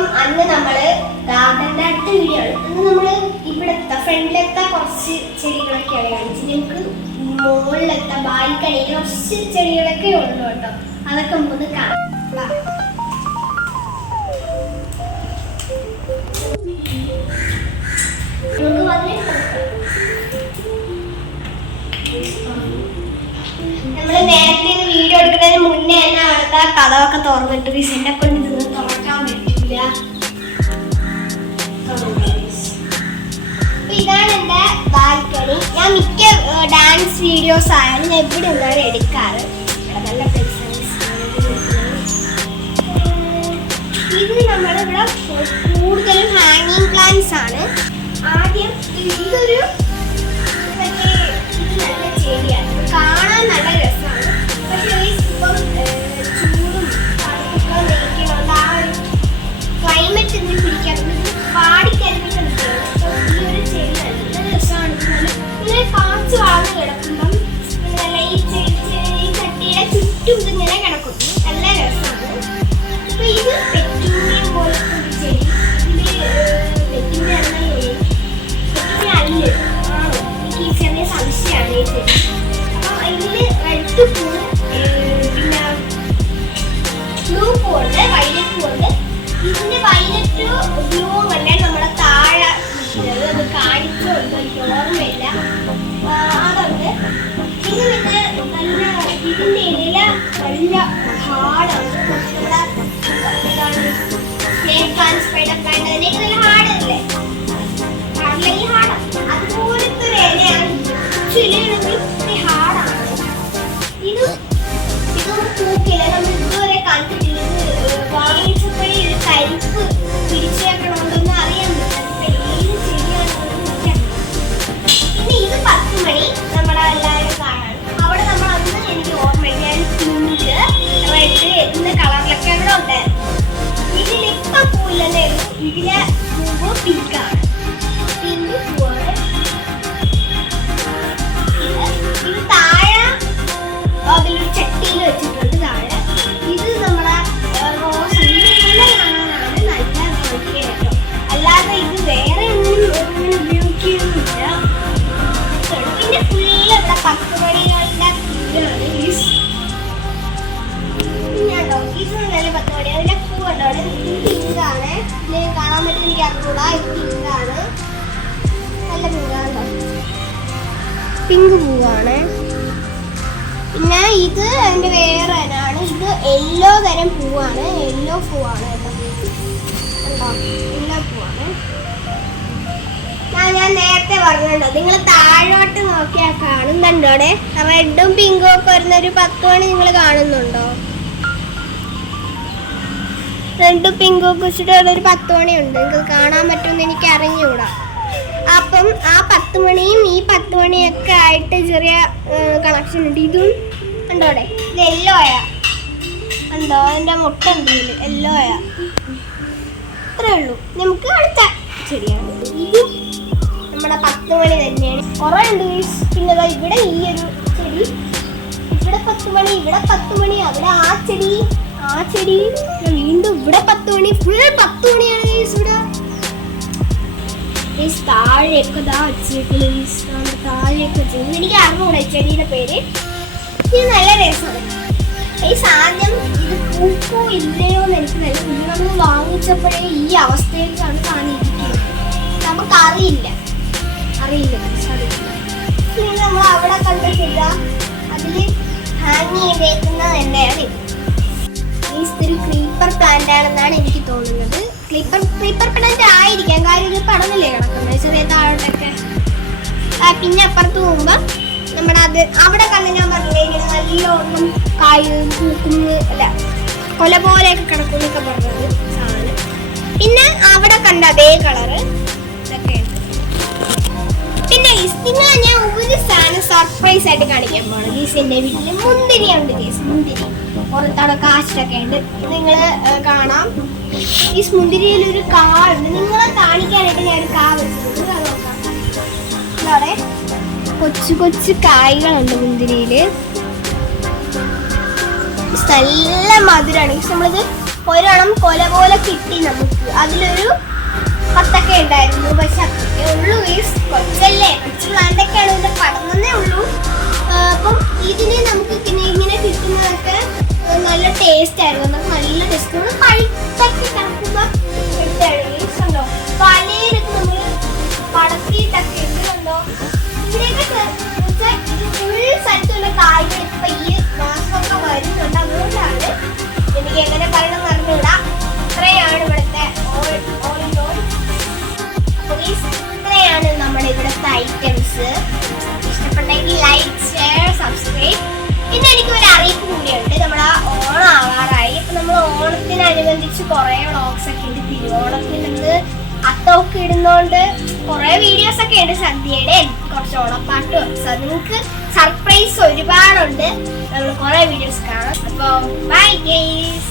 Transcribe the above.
അപ്പം അന്ന് നമ്മള് ഗാർഡന്റെ അടുത്ത വീഡിയോ ആണ്. അന്ന് നമ്മള് ഇവിടത്തെ ഫ്രണ്ടിലത്തെ കുറച്ച് ചെടികളൊക്കെയാണ് കാണിച്ചത്. നമുക്ക് മുകളിലത്തെ ബാൽക്കണിയിൽ കുറച്ച് ചെടികളൊക്കെ ഉള്ളു കേട്ടോ. അതൊക്കെ നമുക്ക് കാണാം. നമുക്ക് നമ്മള് നേരത്തെ വീഡിയോ എടുക്കുന്നതിന് മുന്നേ തന്നെ അവിടുത്തെ കഥകളൊക്കെ തുറന്നിട്ട് എന്നെ കൊണ്ട് നിന്ന് തുറക്കാൻ പറ്റില്ല. ഇതാണ് എന്റെ ബാൽക്കണി. ഞാൻ മിക്ക ഡാൻസ് വീഡിയോസ് ആയാലും ഞാൻ എവിടെ നിന്നാണ് എടുക്കാറ്. നല്ല ഇത് നമ്മളിവിടെ കൂടുതലും ഹാങ്ങിങ് പ്ലാന്റ്സ് ആണ്. ആദ്യം ഇതൊരു നല്ല ചെടിയാണ്, കാണാൻ നല്ല രസമാണ്. പക്ഷേ ഇപ്പം ചൂടും തണുപ്പൊക്കെ നയിക്കുന്നുണ്ട്. ആ ഒരു ക്ലൈമറ്റ് ഇതിന് പിടിക്കാറുണ്ട്. പാടിക്കരിഞ്ഞിട്ട് നിൽക്കുകയാണ്. ഈ ഒരു ചെടി നല്ല രസമാണ്. ഇങ്ങനെ കാച്ചു വളർന്ന് കിടക്കുമ്പം നല്ല ഈ ചട്ടിയുടെ ചുറ്റും ഇതിങ്ങനെ കിടക്കും. നല്ല രസമാണ്. അപ്പൊ ഇത് പെറ്റൂണിയം പോലത്തെ ഒരു ചെടി. ഇത് പെറ്റൂണിയ അല്ല ആണോ, എനിക്ക് ഈ ചെറിയ സംശയമാണ് ഈ ചെടി. അപ്പം ഇതില് റെഡ് പൂ, പിന്നെ ബ്ലൂ പൂ ഉണ്ട്, വൈലറ്റ് പൂ ഉണ്ട്. ഇതിന്റെ വൈലറ്റ് ബ്ലൂ തന്നെ നമ്മുടെ താഴെ നിൽക്കുന്നത്. അത് കാണിച്ചുണ്ട്, എനിക്ക് ഓർമ്മയില്ല. അതുണ്ട്. പിന്നെ നല്ല ഇതിന്റെ ഇല നല്ല ഹാർഡാണ്. നമ്മുടെ സ്നേക് പ്ലാന്റ്, സ്പൈഡർ പ്ലാന്റ് അതിനൊക്കെ നല്ല ഹാർഡല്ലേ? ഹാർഡല്ലെങ്കിൽ ഹാർഡാണ്. അതുപോലത്തെ ഒരു ഇലയാണ്. ഇലയാണെങ്കിൽ ഹാർഡാണ്. ഇതൊന്നും പൂക്കില്ല. നമ്മൾ ഇതുവരെ കണ്ടിട്ടില്ല. ഇത് വാങ്ങിച്ചപ്പോഴേ ഒരു കരിപ്പ് പിടിച്ചേക്കണമെന്നൊന്നും അറിയാൻ പറ്റില്ല. ഏത് ചെടിയാണെന്ന് പിന്നെ ഇത് 10 മണി നമ്മുടെ എല്ലാവരും കാണാൻ. അവിടെ നമ്മൾ അന്ന് എനിക്ക് ഓർമ്മയില്ല, പിങ്ക്, റെഡ് എന്ന കളറിലൊക്കെ അവിടെ ഉണ്ടായിരുന്നു. ഇതിലിപ്പം പൂവില്ലെന്നേ ഉള്ളൂ. ഇതിലെ പൂവ് പിങ്കാണ്. പിങ്ക് പൂവാണ്. ഇത് താഴെ അതിലൊരു ചട്ടിയിൽ വെച്ചിട്ടുണ്ട് താഴെ. ഇത് നമ്മുടെ റോസ്. നല്ല കാണാനാണ്, നല്ല നോക്കിയ കേട്ടോ. അല്ലാതെ ഇത് വേറെ ഒന്നും അങ്ങനെ ഉപയോഗിക്കുന്നില്ല. പിന്നെ ഫുള്ള് ഇവിടെ 10 മണികളുടെ ഇതാണ്. പിന്നെയുണ്ടോ ഇത് നല്ല 10 മണി. അതിന്റെ പൂ ഉണ്ടോ അവിടെ? ഇത് പിങ്കാണ്. ഇതിൽ കാണാൻ പറ്റും, എനിക്ക് അറിഞ്ഞൂടാ. ഇത് പിങ്കാണ്, നല്ല പിങ്കാണോ, പിങ്ക് പൂവാണ്. പിന്നെ ഇത് അതിന്റെ വേറെ ഇനാണ്. ഇത് യെല്ലോ തരം പൂവാണ്, യെല്ലോ പൂവാണ് കേട്ടോ. ഉണ്ടോ, യെല്ലോ പൂവാണ്. ഞാൻ നേരത്തെ പറഞ്ഞുണ്ടോ, നിങ്ങൾ താഴോട്ട് നോക്കിയാൽ കാണുന്നുണ്ടോ അവിടെ റെഡും പിങ്കും ഒക്കെ വരുന്ന ഒരു 10 മണി നിങ്ങൾ കാണുന്നുണ്ടോ? റെഡും പിങ്കും ഒക്കെ വെച്ചിട്ട് ഒരു 10 മണിയുണ്ട്. നിങ്ങൾക്ക് കാണാൻ പറ്റുമെന്ന് എനിക്ക് അറിഞ്ഞുകൂടാ. അപ്പം ആ 10 മണിയും ഈ 10 മണിയൊക്കെ ആയിട്ട് ചെറിയ കണക്ഷൻ ഉണ്ട്. ഇതും ഉണ്ടോ അവിടെ? ഇത് യെല്ലോ ആയാ ഉണ്ടോ? അതിൻ്റെ മുട്ട ഉണ്ട് ഇതിൽ യെല്ലോ ആയാ. അത്രേ ഉള്ളൂ. നമുക്ക് അടുത്ത ചെടിയാണ്. ഇതും നമ്മുടെ 10 മണി തന്നെയാണ്. കുറേ ഉണ്ട്. പിന്നെ ഇവിടെ ഈ ഒരു ചെടി, ഇവിടെ 10 മണി, ഇവിടെ 10 മണി, അവിടെ ആ ചെടി, ആ ചെടി, വീണ്ടും ഇവിടെ 10 മണി. ഫുൾ 10 മണിയാണ് ഇവിടെ. താഴെയൊക്കെ താഴെയൊക്കെ വെച്ചിട്ടുണ്ട്. എനിക്ക് അറിഞ്ഞൂടെ ചെടിയുടെ പേര്. ഇത് നല്ല രസമാണ്. ഈ സാധനം ഇത് പൂക്കോ ഇല്ലയോ എന്ന് എനിക്ക് നല്ല നമ്മൾ വാങ്ങിച്ചപ്പോഴേ ഈ അവസ്ഥയിലാണ് കാണിയിരിക്കുന്നത്. നമുക്കറിയില്ല, അറിയില്ല. പിന്നെ നമ്മൾ അവിടെ കണ്ടിട്ടില്ല, അതിൽ ഹാങ് ചെയ്തേക്കുന്നത് തന്നെയാണ് ഇത്. ഒരു ക്രീപ്പർ പ്ലാന്റ് ആണെന്നാണ് എനിക്ക് തോന്നുന്നത്. ക്രീപ്പർ പ്ലാന്റ് ആയിരിക്കാം, കാര്യം ഇത് പടന്നില്ലേ കിടക്കുന്നത് ചെറിയ താഴോട്ടൊക്കെ. പിന്നെ അപ്പുറത്ത് പോകുമ്പോ നമ്മുടെ അത് അവിടെ കണ്ട് ഞാൻ പറഞ്ഞില്ലേ ഇങ്ങനെ നല്ലോണം കായും പൂക്കുന്നു, അല്ല കൊല പോലെയൊക്കെ കിടക്കും എന്നൊക്കെ പറഞ്ഞത് സാധനം. പിന്നെ അവിടെ കണ്ട അതേ കളറ് ഇതൊക്കെ ഉണ്ട്. പിന്നെ നിങ്ങൾ ഞാൻ ഒരു സാധനം സർപ്രൈസ് ആയിട്ട് കാണിക്കാൻ പോകണം. ഗീസിന്റെ വീട്ടില് മുന്തിരിയുണ്ട്. ഗീസ് മുന്തിരി പുറത്തവിടെ കാശൊക്കെ ഉണ്ട്. നിങ്ങൾ കാണാം. ഈ മുന്തിരിയിൽ ഒരു കാ ഉണ്ട്. നിങ്ങളെ കാണിക്കാനായിട്ട് ഞാൻ ഒരു കാ വെച്ചിട്ടുണ്ട്. അത് നോക്കാം. അവിടെ കൊച്ചു കൊച്ചു കായ്കളുണ്ട് മുന്തിരിയില്. നല്ല മധുരമാണ്. നമ്മളിത് ഒരെണ്ണം കൊല പോലെ കിട്ടി നമുക്ക്. അതിലൊരു കത്തൊക്കെ ഉണ്ടായിരുന്നു, പക്ഷെ അത്രേ ഉള്ളൂ. കൊച്ചല്ലേ, കൊച്ചു പ്ലാന്റൊക്കെയാണ്, ഇതിന്റെ പടന്നേ ഉള്ളൂ. അപ്പം ഇതിന് നമുക്ക് ഇങ്ങനെ കിട്ടുന്നതൊക്കെ നല്ല ടേസ്റ്റ് ആയിരുന്നു. നമുക്ക് നല്ല ടേസ്റ്റ്. നമ്മൾ പഴുത്തൊക്കെ കിടക്കുമ്പോൾ എടുത്തോ വലയിലൊക്കെ നമ്മൾ പടത്തിയിട്ടൊക്കെ എടുക്കുന്നുണ്ടോ. ഇവിടെയൊക്കെ ഇത് ഫുൾ സ്ഥലത്തുള്ള കായ്കൾ ഇപ്പൊ ഈ മാസമൊക്കെ വരുന്നുണ്ട്. അതുകൊണ്ടാണ് എനിക്ക് എങ്ങനെ പറയണം പറഞ്ഞുകൂടാ. ഇത്രയാണ് ഇവിടുത്തെ ഇത്രയാണ് നമ്മുടെ ഇവിടുത്തെ ഐറ്റംസ്. ഇഷ്ടപ്പെട്ടെങ്കിൽ ലൈക്ക്, ഷെയർ, സബ്സ്ക്രൈബ്. പിന്നെ എനിക്ക് ഒരു അറിയിപ്പ് കൂടിയുണ്ട്. നമ്മുടെ ഓണം ആവാറായി. അപ്പൊ നമ്മൾ ഓണത്തിനനുബന്ധിച്ച് കുറെ വ്ളോഗ്സ് ഒക്കെ ഉണ്ട്. തിരുവോണത്തിന് അത്തമൊക്കെ ഇടുന്നോണ്ട് കുറെ വീഡിയോസ് ഒക്കെ ഉണ്ട്. സദ്യയുടെ കുറച്ച് ഓണപ്പാട്ടും. നിങ്ങൾക്ക് സർപ്രൈസ് ഒരുപാടുണ്ട്. നമ്മൾ കുറെ വീഡിയോസ് കാണാം. അപ്പൊ ബൈ ഗൈസ്.